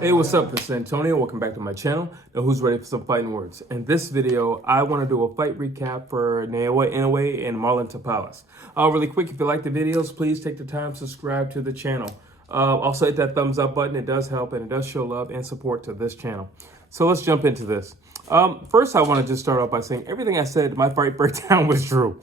Hey, what's up? This is Antonio. Welcome back to my channel. Now, who's ready for some fighting words? In this video, I want to do a fight recap for Naoya Inoue and Marlon Tapales. Really quick, if you like the videos, please take the time to subscribe to the channel. Also hit that thumbs up button. It does help and it does show love and support to this channel. So let's jump into this. First, I want to just start off by saying everything I said, my fight breakdown was true.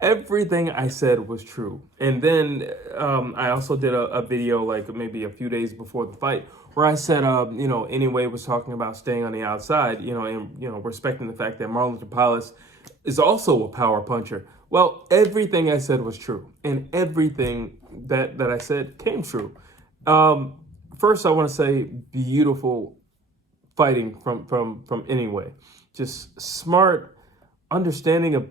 Everything I said was true. And then I also did a video like maybe a few days before the fight where I said, Inoue was talking about staying on the outside, and, respecting the fact that Marlon Tapales is also a power puncher. Well, everything I said was true, and everything that I said came true. First, I want to say beautiful fighting from Inoue. Just smart, understanding of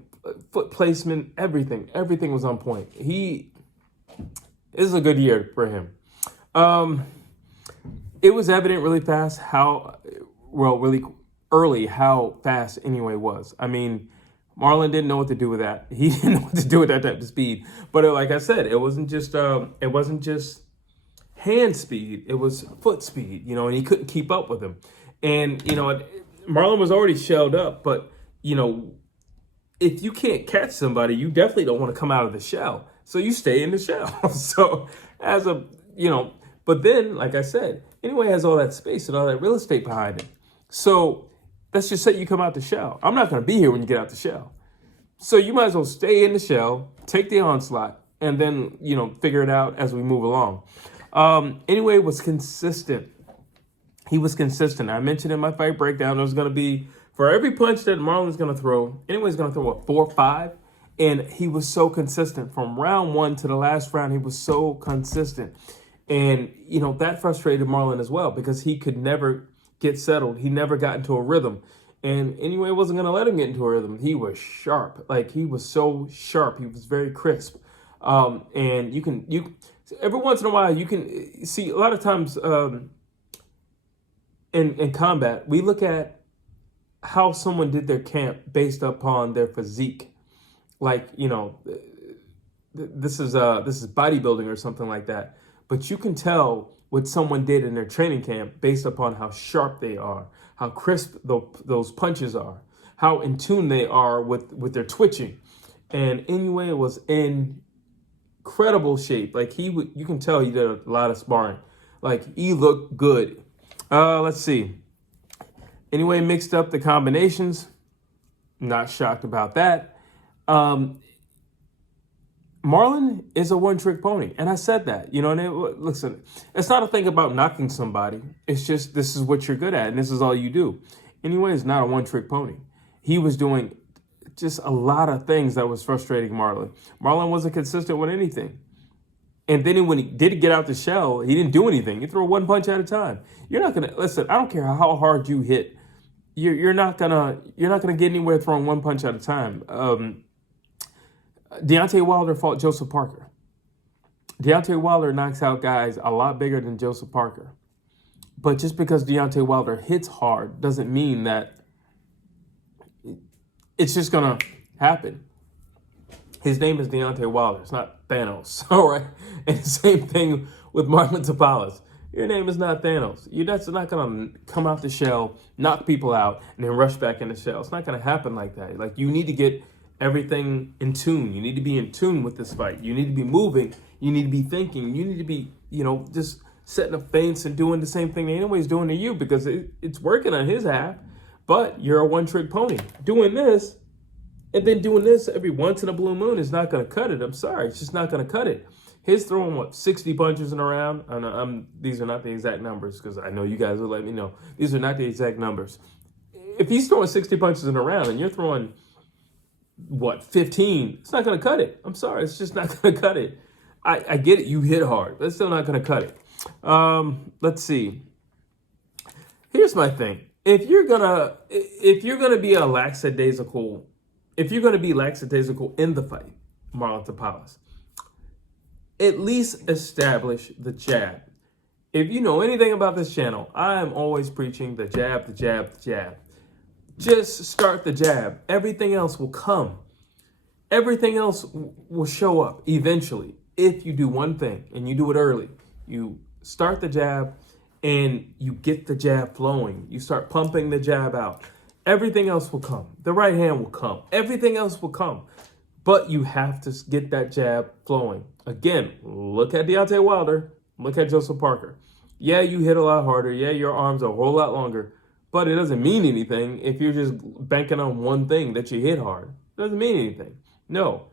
foot placement, everything was on point. This is a good year for him. It was evident really fast really early how fast Inoue was. I mean, Marlon didn't know what to do with that. He didn't know what to do with that type of speed. But like I said, it wasn't just hand speed. It was foot speed, and he couldn't keep up with him. And, Marlon was already shelled up, but, if you can't catch somebody, you definitely don't want to come out of the shell. So you stay in the shell. So but then, like I said, Inoue has all that space and all that real estate behind him. So let's just say you come out the shell. I'm not going to be here when you get out the shell. So you might as well stay in the shell, take the onslaught, and then, figure it out as we move along. Inoue was consistent. He was consistent. I mentioned in my fight breakdown, there was going to be, for every punch that Marlon's going to throw, Inoue's going to throw a 4-5. And he was so consistent. From round one to the last round, he was so consistent. And, that frustrated Marlon as well because he could never get settled. He never got into a rhythm. And Inoue wasn't going to let him get into a rhythm. He was sharp. Like, he was so sharp. He was very crisp. And every once in a while, you can see a lot of times in combat, we look at how someone did their camp based upon their physique. Like, this is bodybuilding or something like that. But you can tell what someone did in their training camp based upon how sharp they are, how crisp those punches are, how in tune they are with their twitching. And Inoue was in incredible shape. Like, you can tell he did a lot of sparring. Like, he looked good. Let's see. Inoue mixed up the combinations. Not shocked about that. Marlon is a one-trick pony, and I said that. And listen, it's not a thing about knocking somebody. It's just this is what you're good at, and this is all you do. Inoue is not a one-trick pony. He was doing just a lot of things that was frustrating Marlon. Marlon wasn't consistent with anything. And then when he did get out the shell, he didn't do anything. He threw one punch at a time. You're not gonna listen. I don't care how hard you hit. You're not gonna get anywhere throwing one punch at a time. Deontay Wilder fought Joseph Parker. Deontay Wilder knocks out guys a lot bigger than Joseph Parker. But just because Deontay Wilder hits hard doesn't mean that it's just gonna happen. His name is Deontay Wilder. It's not Thanos. All right. And the same thing with Marlon Tapales. Your name is not Thanos. You're not going to come out the shell, knock people out, and then rush back in the shell. It's not going to happen like that. Like, you need to get everything in tune. You need to be in tune with this fight. You need to be moving. You need to be thinking. You need to be, just setting up feints and doing the same thing that Inoue's doing to you because it's working on his half, but you're a one-trick pony. Doing this and then doing this every once in a blue moon is not going to cut it. I'm sorry. It's just not going to cut it. He's throwing, 60 punches in a round? These are not the exact numbers because I know you guys will let me know. These are not the exact numbers. If he's throwing 60 punches in a round and you're throwing, 15? It's not going to cut it. I'm sorry. It's just not going to cut it. I get it. You hit hard. That's still not going to cut it. Let's see. Here's my thing. If you're gonna be a lackadaisical, if you're gonna be lackadaisical in the fight, Marlon Tapales, at least establish the jab. If you know anything about this channel, I am always preaching the jab, the jab, the jab. Just start the jab. Everything else will come. Everything else will show up eventually if you do one thing and you do it early. You start the jab and you get the jab flowing. You start pumping the jab out. Everything else will come. The right hand will come. Everything else will come. But you have to get that jab flowing. Again, look at Deontay Wilder. Look at Joseph Parker. Yeah, you hit a lot harder. Yeah, your arms are a whole lot longer. But it doesn't mean anything if you're just banking on one thing that you hit hard. It doesn't mean anything. No.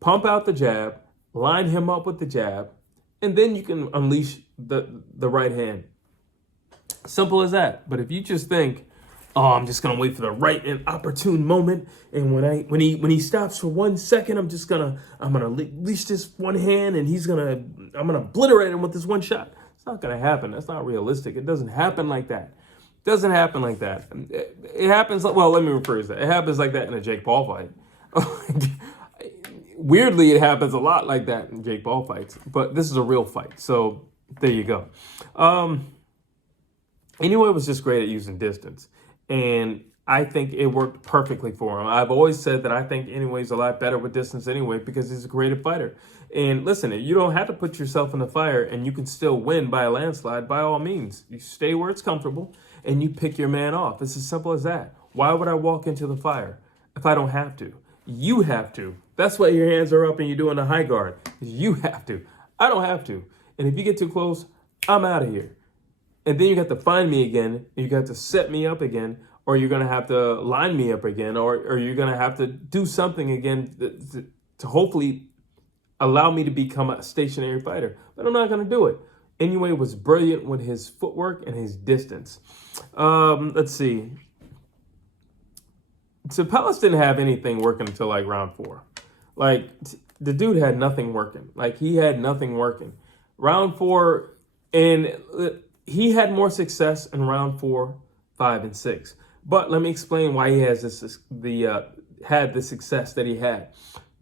Pump out the jab. Line him up with the jab. And then you can unleash the right hand. Simple as that. But if you just think, oh, I'm just gonna wait for the right and opportune moment, and when he stops for 1 second, I'm gonna unleash this one hand, and I'm gonna obliterate him with this one shot. It's not gonna happen. That's not realistic. It doesn't happen like that. It doesn't happen like that. It happens. Well, let me rephrase that. It happens like that in a Jake Paul fight. Weirdly, it happens a lot like that in Jake Paul fights. But this is a real fight, so there you go. Inoue was just great at using distance. And I think it worked perfectly for him. I've always said that I think Inoue's a lot better with distance anyway because he's a creative fighter. And listen, you don't have to put yourself in the fire, and you can still win by a landslide by all means. You stay where it's comfortable and you pick your man off. It's as simple as that. Why would I walk into the fire if I don't have to? You have to. That's why your hands are up and you're doing the high guard. You have to. I don't have to. And if you get too close, I'm out of here. And then you got to find me again, you got to set me up again, or you're going to have to line me up again, or you're going to have to do something again to hopefully allow me to become a stationary fighter. But I'm not going to do it. Inoue was brilliant with his footwork and his distance. Let's see. Tapales didn't have anything working until like round 4. Like, the dude had nothing working. Like, he had nothing working. Round 4, and he had more success in round 4, 5, and 6. But let me explain why he has had the success that he had.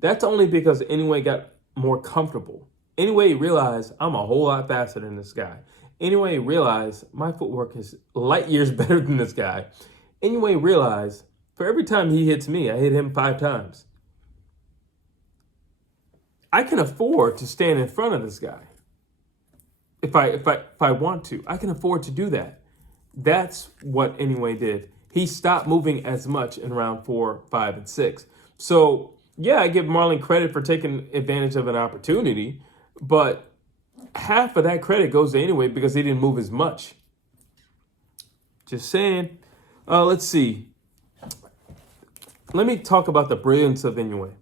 That's only because Inoue got more comfortable. Inoue realized I'm a whole lot faster than this guy. Inoue realized my footwork is light years better than this guy. Inoue realized for every time he hits me, I hit him 5 times. I can afford to stand in front of this guy. If I want to, I can afford to do that. That's what Inoue did. He stopped moving as much in round 4, 5, and 6. So yeah, I give Marlon credit for taking advantage of an opportunity, but half of that credit goes to Inoue because he didn't move as much. Just saying. Let's see. Let me talk about the brilliance of Inoue.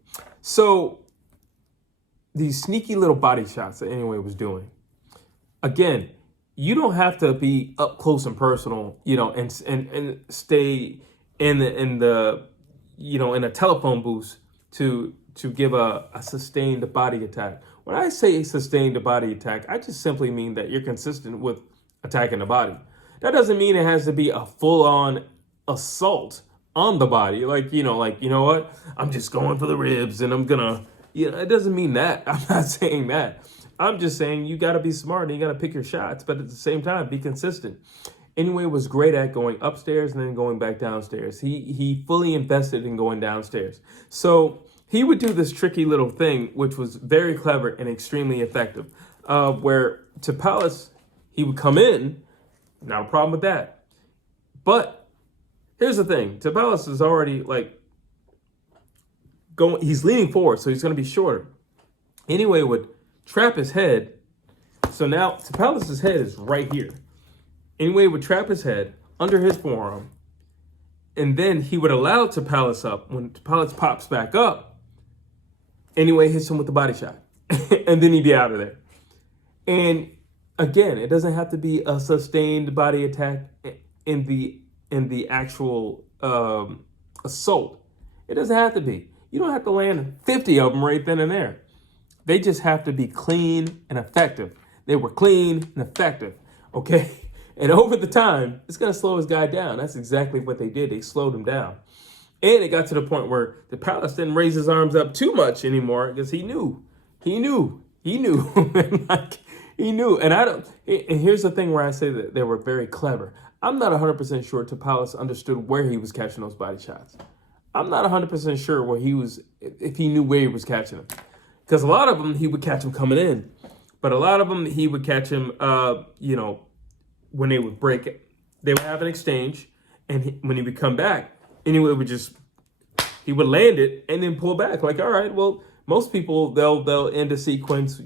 So these sneaky little body shots that Inoue was doing. Again, you don't have to be up close and personal, and stay in a telephone booth to give a sustained body attack. When I say sustained body attack, I just simply mean that you're consistent with attacking the body. That doesn't mean it has to be a full-on assault on the body. You know what? I'm just going for the ribs and I'm gonna, it doesn't mean that. I'm not saying that. I'm just saying you got to be smart and you got to pick your shots, but at the same time, be consistent. Inoue was great at going upstairs and then going back downstairs. He fully invested in going downstairs. So he would do this tricky little thing, which was very clever and extremely effective, where Tapales, he would come in, not a problem with that. But here's the thing. Tapales is already he's leaning forward, so he's going to be shorter. Inoue would trap his head. So now Tapales' head is right here. Inoue would trap his head under his forearm, and then he would allow Tapales up. When Tapales pops back up, Inoue hits him with the body shot, and then he'd be out of there. And again, it doesn't have to be a sustained body attack in the actual assault. It doesn't have to be. You don't have to land 50 of them right then and there. They just have to be clean and effective. They were clean and effective, okay? And over the time, it's going to slow his guy down. That's exactly what they did. They slowed him down. And it got to the point where Tapales didn't raise his arms up too much anymore because he knew. He knew. He knew. And here's the thing where I say that they were very clever. I'm not 100% sure Tapales understood where he was catching those body shots. I'm not 100% sure if he knew where he was catching them. Because a lot of them, he would catch him coming in. But a lot of them, he would catch him, when they would break it, they would have an exchange, and when he would come back, Inoue would he would land it and then pull back. Like, all right, well, most people, they'll end a sequence,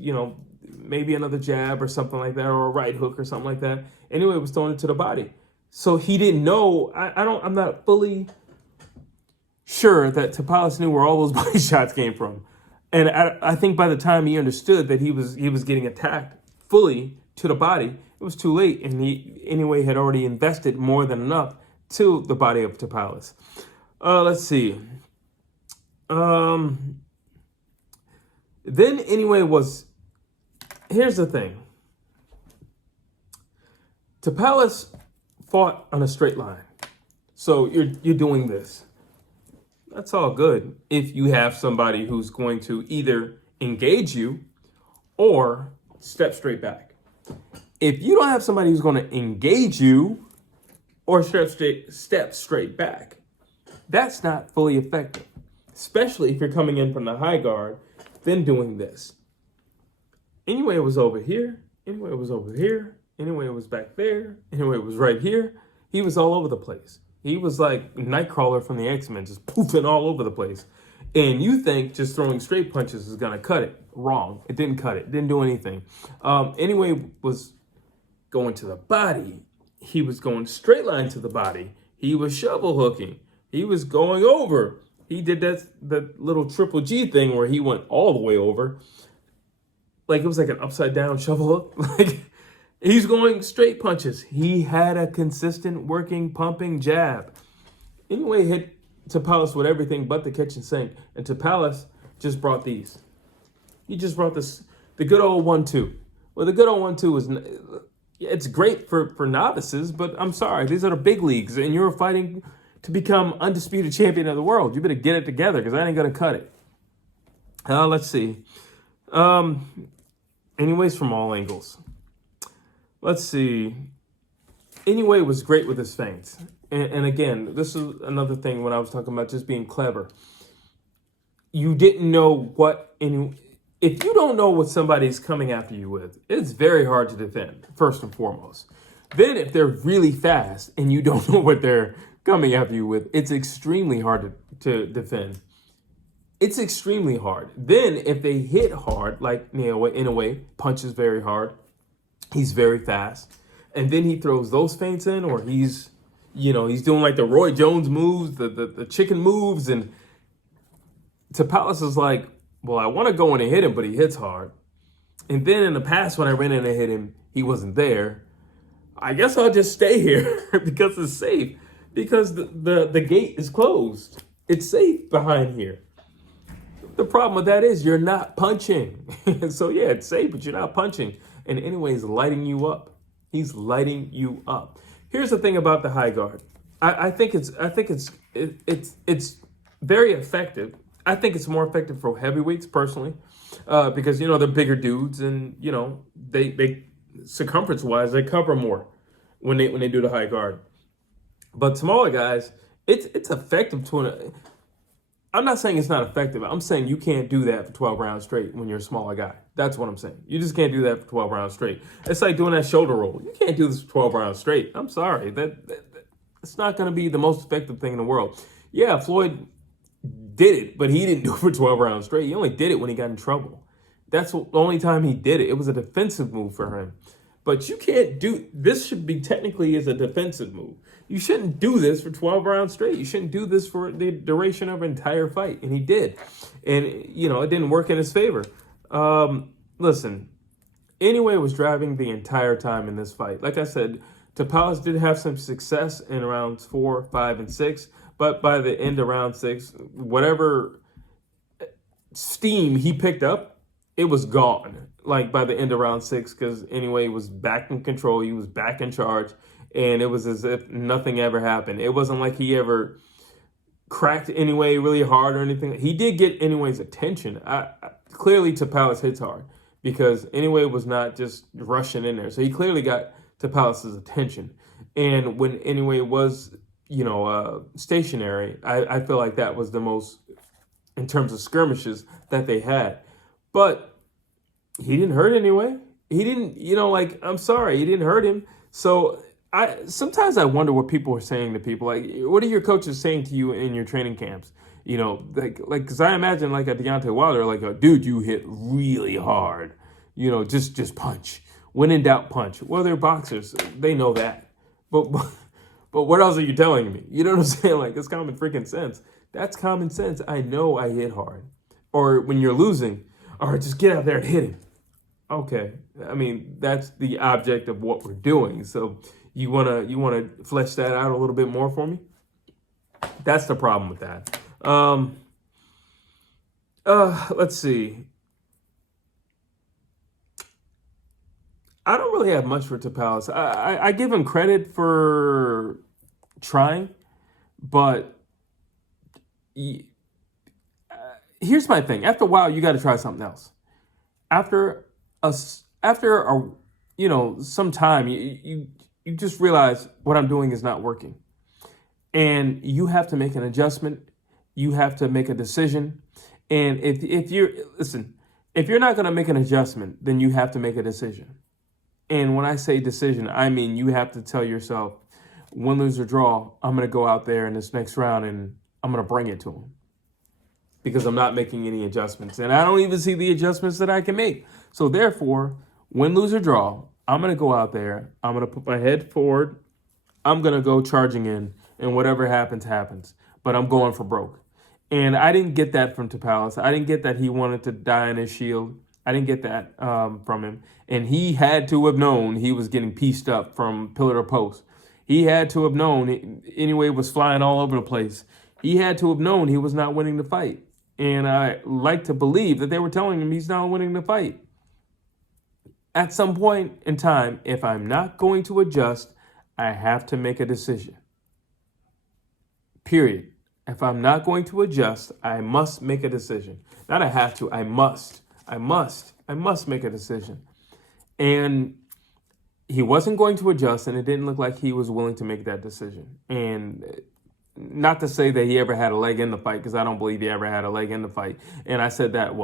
maybe another jab or something like that, or a right hook or something like that. Inoue was throwing it to the body. So he didn't know. I'm not fully sure that Tapales knew where all those body shots came from. And I think by the time he understood that he was getting attacked fully to the body, it was too late. And he, Inoue had already invested more than enough to the body of Tapales. Let's see. Then Inoue was, here's the thing. Tapales fought on a straight line. So you're doing this. That's all good if you have somebody who's going to either engage you or step straight back. If you don't have somebody who's going to engage you or step straight back, that's not fully effective, especially if you're coming in from the high guard, then doing this. Inoue was over here. Inoue was over here. Inoue was back there. Inoue was right here. He was all over the place. He was like Nightcrawler from the X-Men, just poofing all over the place. And you think just throwing straight punches is going to cut it. Wrong. It didn't cut it. It didn't do anything. Inoue was going to the body. He was going straight line to the body. He was shovel hooking. He was going over. He did that little triple G thing where he went all the way over. Like it was like an upside down shovel hook. Like he's going straight punches. He had a consistent working, pumping jab. Inoue hit Tapales with everything but the kitchen sink. And Tapales just brought these. He just brought the good old 1-2. Well, the good old 1-2 is, it's great for novices, but I'm sorry. These are the big leagues, and you're fighting to become undisputed champion of the world. You better get it together because I ain't going to cut it. Let's see. Anyways, from all angles. Let's see. Inoue was great with his feints. And again, this is another thing when I was talking about just being clever. You didn't know what Inoue... If you don't know what somebody's coming after you with, it's very hard to defend, first and foremost. Then if they're really fast and you don't know what they're coming after you with, it's extremely hard to defend. It's extremely hard. Then if they hit hard, like Inoue punches very hard, he's very fast, and then he throws those feints in, or he's doing like the Roy Jones moves, the chicken moves, and Tapales is like, well, I want to go in and hit him, but he hits hard. And then in the past, when I ran in and hit him, he wasn't there. I guess I'll just stay here because it's safe, because the gate is closed. It's safe behind here. The problem with that is you're not punching. So yeah, it's safe, but you're not punching. And Inoue is lighting you up. He's lighting you up. Here's the thing about the high guard. I think it's very effective. I think it's more effective for heavyweights personally, because they're bigger dudes, and they circumference wise they cover more when they do the high guard. But smaller guys, it's effective to I'm not saying it's not effective. I'm saying you can't do that for 12 rounds straight when you're a smaller guy. That's what I'm saying. You just can't do that for 12 rounds straight. It's like doing that shoulder roll. You can't do this for 12 rounds straight. I'm sorry. It's not going to be the most effective thing in the world. Yeah, Floyd did it, but he didn't do it for 12 rounds straight. He only did it when he got in trouble. That's the only time he did it. It was a defensive move for him. But you can't do, this should be technically as a defensive move. You shouldn't do this for 12 rounds straight. You shouldn't do this for the duration of an entire fight. And he did. And, it didn't work in his favor. Listen, Inoue was driving the entire time in this fight. Like I said, Tapales did have some success in rounds 4, 5, and 6. But by the end of round 6, whatever steam he picked up, it was gone. Like by the end of round 6, because Inoue was back in control. He was back in charge. And it was as if nothing ever happened. It wasn't like he ever cracked Inoue really hard or anything. He did get Inoue's attention. Clearly, Tapales hits hard because Inoue was not just rushing in there. So he clearly got Tapales' attention. And when Inoue was, stationary, I feel like that was the most, in terms of skirmishes, that they had. But he didn't hurt Inoue. He didn't, I'm sorry, he didn't hurt him. So sometimes I wonder what people are saying to people. Like, what are your coaches saying to you in your training camps? You know, like, because I imagine like a Deontay Wilder, like a dude, you hit really hard. You know, just punch. When in doubt, punch. Well, they're boxers. They know that. But what else are you telling me? You know what I'm saying? Like, it's common freaking sense. That's common sense. I know I hit hard. Or when you're losing, all right, just get out there and hit him. Okay. I mean, that's the object of what we're doing. So you wanna flesh that out a little bit more for me? That's the problem with that. Let's see. I don't really have much for Tapales. I give him credit for trying, but here's my thing. After a while, you got to try something else. After some time, you just realize what I'm doing is not working, and you have to make an adjustment. You have to make a decision, and if you're not going to make an adjustment, then you have to make a decision. And when I say decision, I mean you have to tell yourself, win, lose, or draw, I'm going to go out there in this next round and I'm going to bring it to him. Because I'm not making any adjustments. And I don't even see the adjustments that I can make. So therefore, win, lose, or draw, I'm going to go out there. I'm going to put my head forward. I'm going to go charging in. And whatever happens, happens. But I'm going for broke. And I didn't get that from Tapales. I didn't get that he wanted to die on his shield. I didn't get that from him. And he had to have known he was getting pieced up from pillar to post. He had to have known Inoue was flying all over the place. He had to have known he was not winning the fight. And I like to believe that they were telling him he's not winning the fight. At some point in time, if I'm not going to adjust, I have to make a decision. Period. If I'm not going to adjust, I must make a decision. Not I have to, I must. I must make a decision. And he wasn't going to adjust, and it didn't look like he was willing to make that decision. And not to say that he ever had a leg in the fight, because I don't believe he ever had a leg in the fight. And I said that,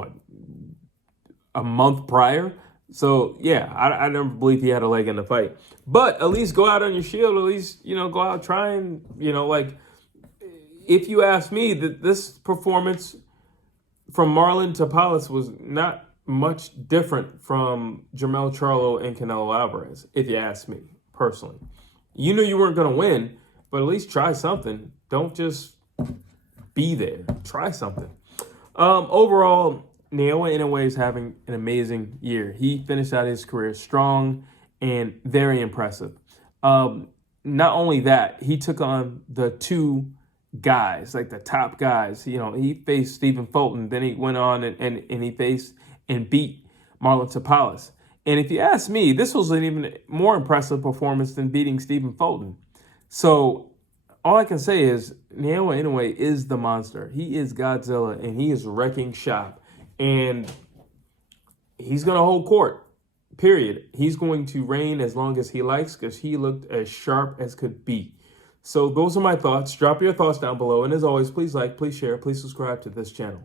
a month prior? So, yeah, I never believe he had a leg in the fight. But at least go out on your shield. At least, go out trying, if you ask me, that this performance from Marlon Tapales was not much different from Jermell Charlo and Canelo Alvarez, if you ask me personally. You knew you weren't going to win, but at least try something. Don't just be there. Try something. Overall, Naoya Inoue is having an amazing year. He finished out his career strong and very impressive. Not only that, he took on the two guys, like the top guys. He faced Stephen Fulton, then he went on and he faced and beat Marlon Tapales. And if you ask me, this was an even more impressive performance than beating Stephen Fulton. So all I can say is Naoya Inoue is the monster. He is Godzilla, and he is wrecking shop. And he's going to hold court, period. He's going to reign as long as he likes, because he looked as sharp as could be. So those are my thoughts. Drop your thoughts down below. And as always, please like, please share, please subscribe to this channel.